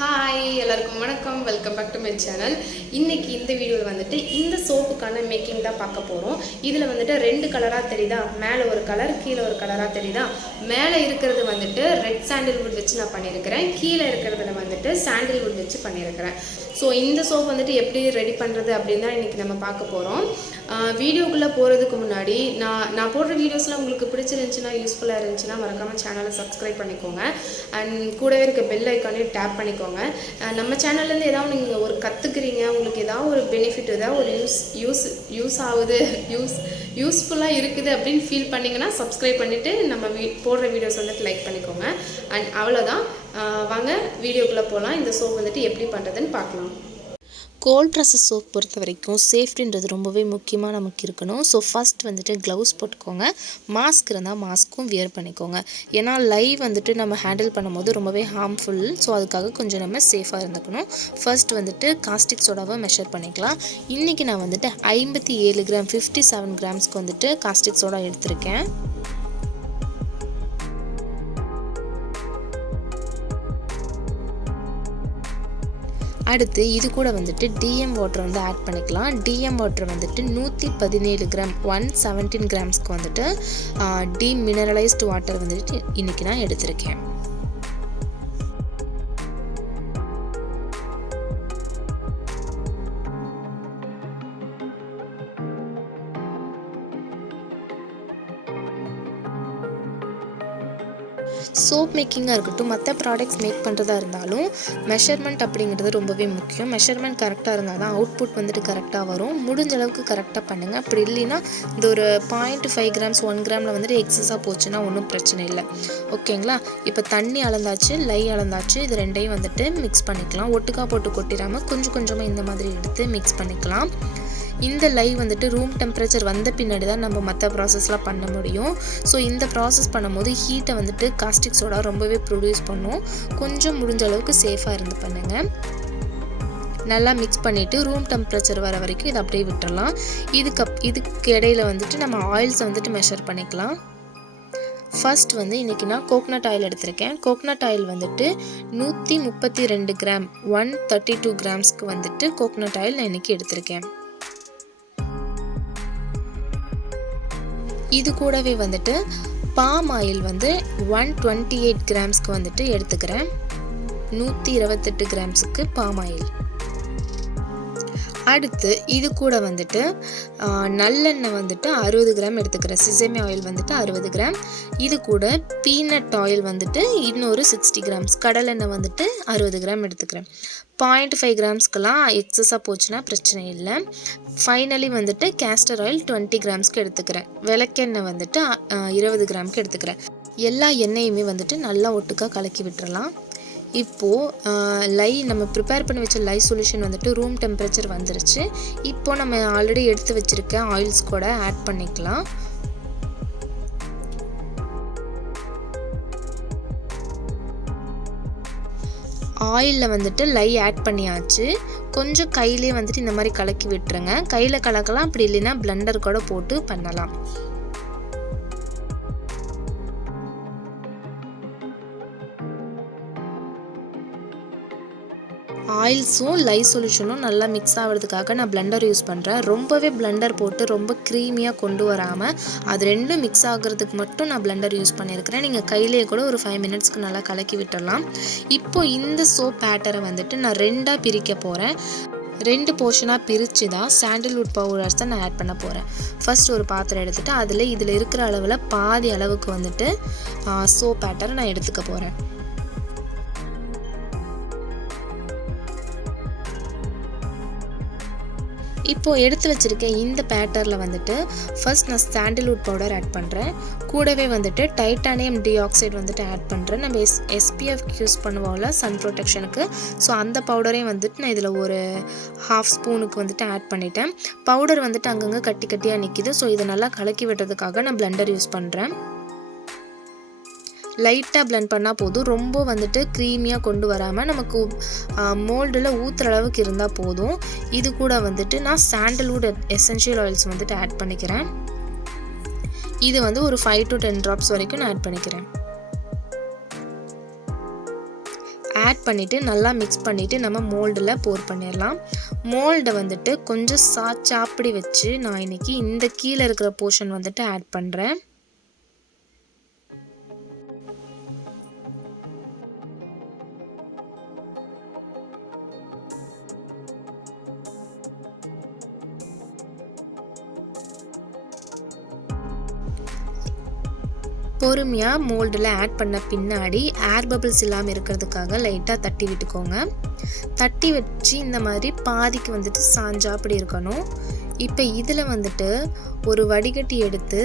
Hi எல்லாருக்கும் வணக்கம், welcome back to my channel. இன்றைக்கி இந்த வீடியோவில் வந்துட்டு இந்த சோப்புக்கான மேக்கிங் தான் பார்க்க போகிறோம். இதில் வந்துட்டு 2 கலராக தெரியுதா, மேலே ஒரு கலர் கீழே ஒரு கலராக தெரியுதா. மேலே இருக்கிறது வந்துட்டு ரெட் சாண்டில்வுட் வச்சு நான் பண்ணியிருக்கிறேன், கீழே இருக்கிறதுல வந்துட்டு சாண்டில்வுட் வச்சு பண்ணியிருக்கிறேன். ஸோ இந்த சோப் வந்துட்டு எப்படி ரெடி பண்ணுறது அப்படின்னு தான் இன்றைக்கி நம்ம பார்க்க போகிறோம். வீடியோக்குள்ளே போகிறதுக்கு முன்னாடி நான் போடுற வீடியோஸ்லாம் உங்களுக்கு பிடிச்சிருந்துச்சுன்னா, யூஸ்ஃபுல்லாக இருந்துச்சுன்னா மறக்காமல் சேனலை சப்ஸ்கிரைப் பண்ணிக்கோங்க. அண்ட் கூடவே இருக்க பெல் ஐக்கானையும் டேப் பண்ணிக்கோங்க. நம்ம சேனல்லேருந்து ஏதாவது நீங்கள் ஒரு கற்றுக்குறீங்க, உங்களுக்கு ஏதாவது ஒரு பெனிஃபிட், ஏதாவது ஒரு யூஸ் ஆகுது, யூஸ்ஃபுல்லாக இருக்குது அப்படின்னு ஃபீல் பண்ணிங்கன்னா சப்ஸ்கிரைப் பண்ணிவிட்டு நம்ம போடுற வீடியோஸ் வந்துட்டு லைக் பண்ணிக்கோங்க. அண்ட் அவ்வளோதான், வாங்க வீடியோக்குள்ளே போகலாம். இந்த சோப் வந்துட்டு எப்படி பண்ணுறதுன்னு பார்க்கலாம். கோல்ட் ப்ரெஸ்ஸஸ் சோப் பொறுத்த வரைக்கும் சேஃப்டின்றது ரொம்பவே முக்கியமாக நமக்கு இருக்கணும். ஸோ ஃபஸ்ட் வந்துட்டு க்ளவுஸ் போட்டுக்கோங்க, மாஸ்க் இருந்தால் மாஸ்க்கும் வியர் பண்ணிக்கோங்க. ஏன்னா லைவ் வந்துட்டு நம்ம ஹேண்டில் பண்ணும்போது ரொம்பவே ஹார்ம்ஃபுல். ஸோ அதுக்காக கொஞ்சம் நம்ம சேஃபாக இருந்துக்கணும். ஃபர்ஸ்ட் வந்துட்டு காஸ்டிக் சோடாவை மெஷர் பண்ணிக்கலாம். இன்றைக்கி நான் வந்துட்டு 57 கிராம் 57 கிராம்ஸ்க்கு வந்துட்டு காஸ்டிக் சோடா எடுத்திருக்கேன். அடுத்து இது கூட வந்துட்டு டிஎம் வாட்டர் வந்து ஆட் பண்ணிக்கலாம். டிஎம் வாட்டர் வந்துட்டு 117 கிராம் 117 கிராம்ஸ்க்கு வந்துட்டு டீமினரலைஸ்டு வாட்டர் வந்துட்டு இன்றைக்கி நான் எடுத்திருக்கேன். சோப் மேக்கிங்காக இருக்கட்டும், மற்ற ப்ராடக்ட்ஸ் மேக் பண்ணுறதா இருந்தாலும் மெஷர்மெண்ட் அப்படிங்கிறது ரொம்பவே முக்கியம். மெஷர்மெண்ட் கரெக்டாக இருந்தால் தான் அவுட்புட் வந்துட்டு கரெக்டாக வரும். முடிஞ்ச அளவுக்கு கரெக்டாக பண்ணுங்கள். அப்படி இல்லைன்னா இந்த ஒரு 0.5 கிராம்ஸ் 1 கிராமில் வந்துட்டு எக்ஸஸாக போச்சுன்னா ஒன்றும் பிரச்சனை இல்லை. ஓகேங்களா? இப்போ தண்ணி அளந்தாச்சு, லை அளந்தாச்சு, இது ரெண்டையும் வந்துட்டு மிக்ஸ் பண்ணிக்கலாம். ஒட்டுக்கா போட்டு கொட்டிடாமல் கொஞ்சம் கொஞ்சமாக இந்த மாதிரி எடுத்து மிக்ஸ் பண்ணிக்கலாம். இந்த லை வந்துட்டு ரூம் டெம்பரேச்சர் வந்த பின்னாடி தான் நம்ம மற்ற ப்ராசஸ்லாம் பண்ண முடியும். ஸோ இந்த ப்ராசஸ் பண்ணும்போது ஹீட்டை வந்துட்டு காஸ்டிக் சோடா ரொம்பவே ப்ரொடியூஸ் பண்ணும். கொஞ்சம் முடிஞ்ச அளவுக்கு சேஃபாக இருந்து பண்ணுங்கள். நல்லா மிக்ஸ் பண்ணிவிட்டு ரூம் டெம்பரேச்சர் வர வரைக்கும் இதை அப்படியே விட்டுடலாம். இதுக்கு இடையில வந்துட்டு நம்ம ஆயில்ஸை வந்துட்டு மெஷர் பண்ணிக்கலாம். ஃபர்ஸ்ட் வந்து இன்றைக்கி நான் கோகனட் ஆயில் எடுத்திருக்கேன். கோகனட் ஆயில் வந்துட்டு 132 கிராம் 132 கிராம்ஸ்க்கு வந்துட்டு கோகனட் ஆயில் நான் இன்றைக்கி எடுத்திருக்கேன். இது கூடவே வந்துட்டு பாம் ஆயில் வந்து 128 கிராம்ஸ்க்கு வந்துட்டு எடுத்துக்கிறேன். 128 கிராம்ஸுக்கு பாம் ஆயில். அடுத்து இது கூட வந்துட்டு நல்லெண்ணெய் வந்துட்டு 60 கிராம் எடுத்துக்கிறேன். சிசேமி ஆயில் வந்துட்டு 60 கிராம். இது கூட பீனட் ஆயில் வந்துட்டு இன்னொரு 60 கிராம்ஸ். கடலெண்ணெய் வந்துட்டு 60 கிராம் எடுத்துக்கிறேன். 0.5 கிராம்ஸ்க்கெல்லாம் எக்ஸஸாக போச்சுன்னா பிரச்சனை இல்லை. ஃபைனலி வந்துட்டு கேஸ்டர் ஆயில் 20 கிராம்ஸ்க்கு எடுத்துக்கிறேன். விளக்கெண்ணெய் வந்துட்டு 20 கிராம்க்கு எடுத்துக்கிறேன். எல்லா எண்ணெயுமே வந்துட்டு நல்லா ஒட்டுக்காக கலக்கி விட்டுறலாம். இப்போது நம்ம ப்ரிப்பேர் பண்ணி வச்ச லை சொல்யூஷன் வந்துட்டு ரூம் டெம்பரேச்சர் வந்துருச்சு. இப்போது நம்ம ஆல்ரெடி எடுத்து வச்சுருக்க ஆயில்ஸ் கூட ஆட் பண்ணிக்கலாம். ஆயிலில் வந்துட்டு லை ஆட் பண்ணியாச்சு. கொஞ்சம் கையிலே வந்துட்டு இந்த மாதிரி கலக்கி விட்டுருங்க. கையில் கலக்கலாம், அப்படி இல்லைன்னா பிளெண்டர் கூட போட்டு பண்ணலாம். ஆயில்ஸும் லை சொல்யூஷனும் நல்லா மிக்ஸ் ஆகிறதுக்காக நான் பிளெண்டர் யூஸ் பண்ணுறேன். ரொம்பவே பிளெண்டர் போட்டு ரொம்ப க்ரீமியாக கொண்டு வராமல் அது ரெண்டும் மிக்ஸ் ஆகிறதுக்கு மட்டும் நான் பிளெண்டர் யூஸ் பண்ணியிருக்கிறேன். நீங்கள் கையிலேயே கூட ஒரு 5 மினிட்ஸ்க்கு நல்லா கலக்கி விட்டுடலாம். இப்போ இந்த சோப் பேட்டரை வந்துட்டு நான் 2ஆக பிரிக்க போகிறேன். 2 போர்ஷனாக பிரித்து தான் சாண்டில்வுட் பவுடர்ஸ் தான் நான் ஆட் பண்ண போகிறேன். ஃபர்ஸ்ட் ஒரு பாத்திரம் எடுத்துகிட்டு இதில் இருக்கிற அளவில் பாதி அளவுக்கு வந்துட்டு சோப் பேட்டரை நான் எடுத்துக்க போகிறேன். இப்போது எடுத்து வச்சுருக்கேன் இந்த பேட்டரில் வந்துட்டு ஃபர்ஸ்ட் நான் சாண்டில்வுட் பவுடர் ஆட் பண்ணுறேன். கூடவே வந்துட்டு டைட்டானியம் டீஆக்சைடு வந்துட்டு ஆட் பண்ணுறேன். நம்ம SPF யூஸ் பண்ணுவோம்ல சன் ப்ரொடெக்ஷனுக்கு, ஸோ அந்த பவுடரையும் வந்துட்டு நான் இதில் ஒரு 1/2 ஸ்பூனுக்கு வந்துட்டு ஆட் பண்ணிட்டேன். பவுடர் வந்துட்டு அங்கங்கே கட்டி கட்டியாக நிற்கிது. ஸோ இதை நல்லா கலக்கி விடுறதுக்காக நான் பிளெண்டர் யூஸ் பண்ணுறேன். லைட்டாக பிளெண்ட் பண்ணால் போதும். ரொம்ப வந்துட்டு க்ரீமியாக கொண்டு வராமல் நமக்கு மோல்டில் ஊற்றுற அளவுக்கு இருந்தால் போதும். இது கூட வந்துட்டு நான் சாண்டல்வுட் எசென்ஷியல் ஆயில்ஸ் வந்துட்டு ஆட் பண்ணிக்கிறேன். இது வந்து ஒரு 5 to 10 ட்ராப்ஸ் வரைக்கும் நான் ஆட் பண்ணிக்கிறேன். ஆட் பண்ணிவிட்டு நல்லா மிக்ஸ் பண்ணிவிட்டு நம்ம மோல்டில் போர் பண்ணிடலாம். மோல்டை வந்துட்டு கொஞ்சம் சாப்படி வச்சு நான் இன்றைக்கி இந்த கீழே இருக்கிற போர்ஷன் வந்துட்டு ஆட் பண்ணுறேன். பொறுமையாக மோல்டில் ஆட் பண்ண பின்னாடி ஏர் பபிள்ஸ் இல்லாமல் இருக்கிறதுக்காக லைட்டாக தட்டி விட்டுக்கோங்க. தட்டி வச்சு இந்த மாதிரி பாதிக்கு வந்துட்டு சாஞ்சா அப்படி இருக்கணும். இப்போ இதில் வந்துட்டு ஒரு வடிகட்டி எடுத்து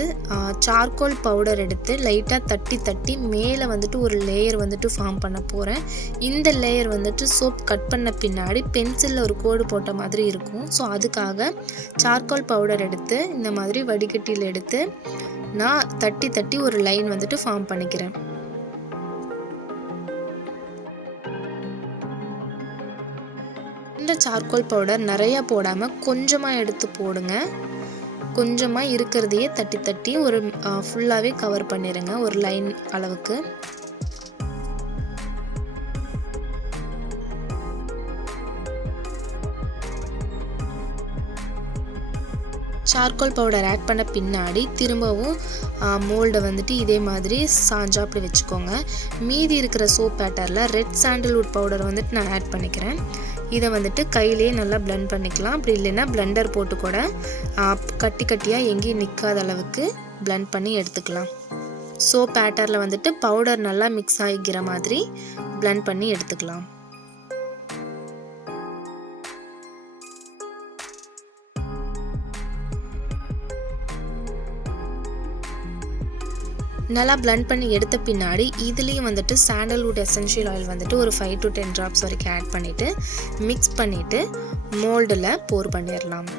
சார்கோல் பவுடர் எடுத்து லைட்டாக தட்டி மேலே வந்துட்டு ஒரு லேயர் வந்துட்டு ஃபார்ம் பண்ண போகிறேன். இந்த லேயர் வந்துட்டு சோப் கட் பண்ண பின்னாடி பென்சிலில் ஒரு கோடு போட்ட மாதிரி இருக்கும். ஸோ அதுக்காக சார்கோல் பவுடர் எடுத்து இந்த மாதிரி வடிகட்டியில் எடுத்து நான் தட்டி ஒரு லைன் வந்துட்டு ஃபார்ம் பண்ணிக்கிறேன். இந்த சார்கோல் பவுடர் நிறையா போடாமல் கொஞ்சமாக எடுத்து போடுங்க. கொஞ்சமாக இருக்கிறதையே தட்டி ஒரு ஃபுல்லாகவே கவர் பண்ணிடுங்க ஒரு லைன் அளவுக்கு. சார்கோல் பவுடர் ஆட் பண்ண பின்னாடி திரும்பவும் மோல்டை வந்துட்டு இதே மாதிரி சாஞ்சா அப்படி வச்சுக்கோங்க. மீதி இருக்கிற சோப் பேட்டரில் ரெட் சாண்டல்வுட் பவுடர் வந்துட்டு நான் ஆட் பண்ணிக்கிறேன். இதை வந்துட்டு கையிலேயே நல்லா பிளெண்ட் பண்ணிக்கலாம். அப்படி இல்லைன்னா பிளெண்டர் போட்டு கூட கட்டியாக எங்கேயும் நிற்காத அளவுக்கு பிளெண்ட் பண்ணி எடுத்துக்கலாம். சோப் பேட்டரில் வந்துட்டு பவுடர் நல்லா மிக்ஸ் ஆகிக்கிற மாதிரி பிளெண்ட் பண்ணி எடுத்துக்கலாம். நல்லா பிளெண்ட் பண்ணி எடுத்த பின்னாடி இதுலேயும் வந்துட்டு சாண்டல்வுட் எசென்ஷியல் ஆயில் வந்துட்டு ஒரு 5 to 10 ட்ராப்ஸ் வரைக்கும் ஆட் பண்ணிவிட்டு மிக்ஸ் பண்ணிவிட்டு மோல்டில் போர் பண்ணிடலாம்.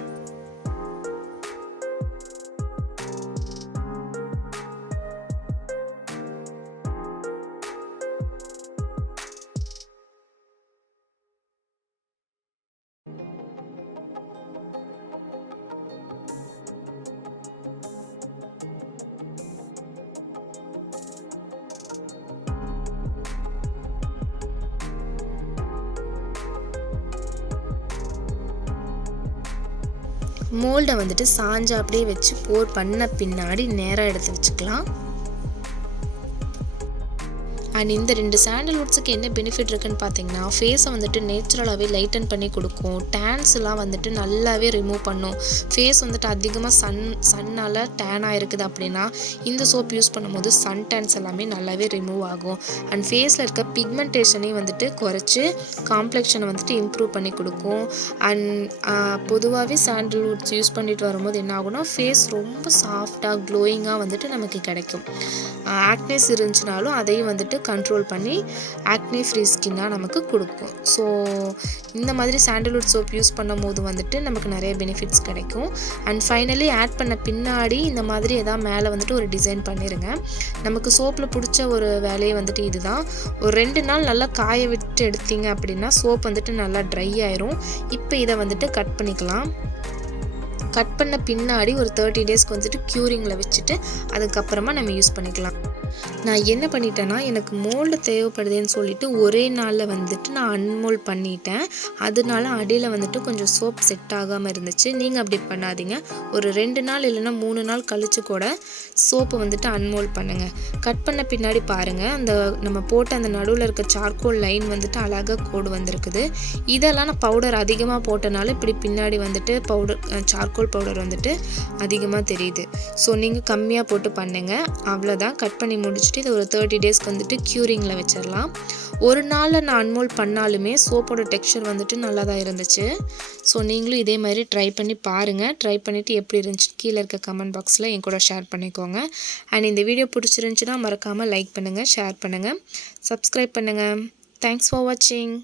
மோல்டை வந்துட்டு சாஞ்சா அப்படியே வச்சு போர் பண்ண பின்னாடி நேராக எடுத்து வச்சுக்கலாம். அண்ட் இந்த 2 சாண்டல்வுட்ஸுக்கு என்ன பெனிஃபிட் இருக்குன்னு பார்த்தீங்கன்னா ஃபேஸை வந்துட்டு நேச்சுரலாகவே லைட்டன் பண்ணி கொடுக்கும். டேன்ஸ்லாம் வந்துட்டு நல்லாவே ரிமூவ் பண்ணும். ஃபேஸ் வந்துட்டு அதிகமாக சன்னால் டேன் ஆகிருக்குது அப்படின்னா இந்த சோப் யூஸ் பண்ணும்போது சன் டேன்ஸ் எல்லாமே நல்லாவே ரிமூவ் ஆகும். அண்ட் ஃபேஸில் இருக்க பிக்மெண்டேஷனையும் வந்துட்டு குறைச்சி காம்ப்ளெக்ஷனை வந்துட்டு இம்ப்ரூவ் பண்ணி கொடுக்கும். அண்ட் பொதுவாகவே சாண்டல்வுட்ஸ் யூஸ் பண்ணிட்டு வரும்போது என்ன ஆகும்னா ஃபேஸ் ரொம்ப சாஃப்டாக க்ளோயிங்காக வந்துட்டு நமக்கு கிடைக்கும். ஆக்னேஸ் இருந்துச்சுனாலும் அதையும் வந்துட்டு கண்ட்ரோல் பண்ணி ஆக்னே ஃப்ரீ ஸ்கின்னாக நமக்கு கொடுக்கும். ஸோ இந்த மாதிரி சாண்டல்வுட் சோப் யூஸ் பண்ணும் போது வந்துட்டு நமக்கு நிறைய பெனிஃபிட்ஸ் கிடைக்கும். அண்ட் ஃபைனலி ஆட் பண்ண பின்னாடி இந்த மாதிரி எதாவது மேலே வந்துட்டு ஒரு டிசைன் பண்ணிடுங்க. நமக்கு சோப்பில் பிடிச்ச ஒரு வேலையை வந்துட்டு இதுதான். ஒரு 2 நாள் நல்லா காய விட்டு எடுத்தீங்க அப்படின்னா சோப் வந்துட்டு நல்லா ட்ரை ஆயிரும். இப்போ இதை வந்துட்டு கட் பண்ணிக்கலாம். கட் பண்ண பின்னாடி ஒரு 30 டேஸ்க்கு வந்துட்டு க்யூரிங்கில் வச்சுட்டு அதுக்கப்புறமா நம்ம யூஸ் பண்ணிக்கலாம். நான் என்ன பண்ணிட்டேன்னா எனக்கு மோல்டு தேவைப்படுதுன்னு சொல்லிட்டு ஒரே நாளில் வந்துட்டு நான் அன்மோல்ட் பண்ணிட்டேன். அதனால அடியில் வந்துட்டு கொஞ்சம் சோப் செட் ஆகாமல் இருந்துச்சு. நீங்கள் அப்படி பண்ணாதீங்க. ஒரு 2 நாள் இல்லைன்னா 3 நாள் கழித்து கூட சோப்பை வந்துட்டு அன்மோல்ட் பண்ணுங்கள். கட் பண்ண பின்னாடி பாருங்கள், அந்த நம்ம போட்ட அந்த நடுவில் இருக்க சார்கோல் லைன் வந்துட்டு அழகாக கோடு வந்திருக்குது. இதெல்லாம் நான் பவுடர் அதிகமாக போட்டனால இப்படி பின்னாடி வந்துட்டு சார்கோல் பவுடர் வந்துட்டு அதிகமாக தெரியுது. ஸோ நீங்கள் கம்மியாக போட்டு பண்ணுங்கள். அவ்வளோதான். கட் பண்ணி முடிச்சுட்டு இதை ஒரு 30 டேஸ்க்கு வந்துட்டு க்யூரிங்கில் வச்சிடலாம். ஒரு நாளில் நான் அன்மோல்ட் பண்ணாலுமே சோப்போட டெக்ஸ்சர் வந்துட்டு நல்லா தான் இருந்துச்சு. ஸோ நீங்களும் இதே மாதிரி ட்ரை பண்ணி பாருங்கள். ட்ரை பண்ணிவிட்டு எப்படி இருந்துச்சு கீழே இருக்க கமெண்ட் பாக்ஸில் என் கூட ஷேர் பண்ணிக்கோங்க. அண்ட் இந்த வீடியோ பிடிச்சிருந்துச்சுன்னா மறக்காமல் லைக் பண்ணுங்கள், ஷேர் பண்ணுங்கள், சப்ஸ்கிரைப் பண்ணுங்கள். தேங்க்ஸ் ஃபார் வாட்சிங்.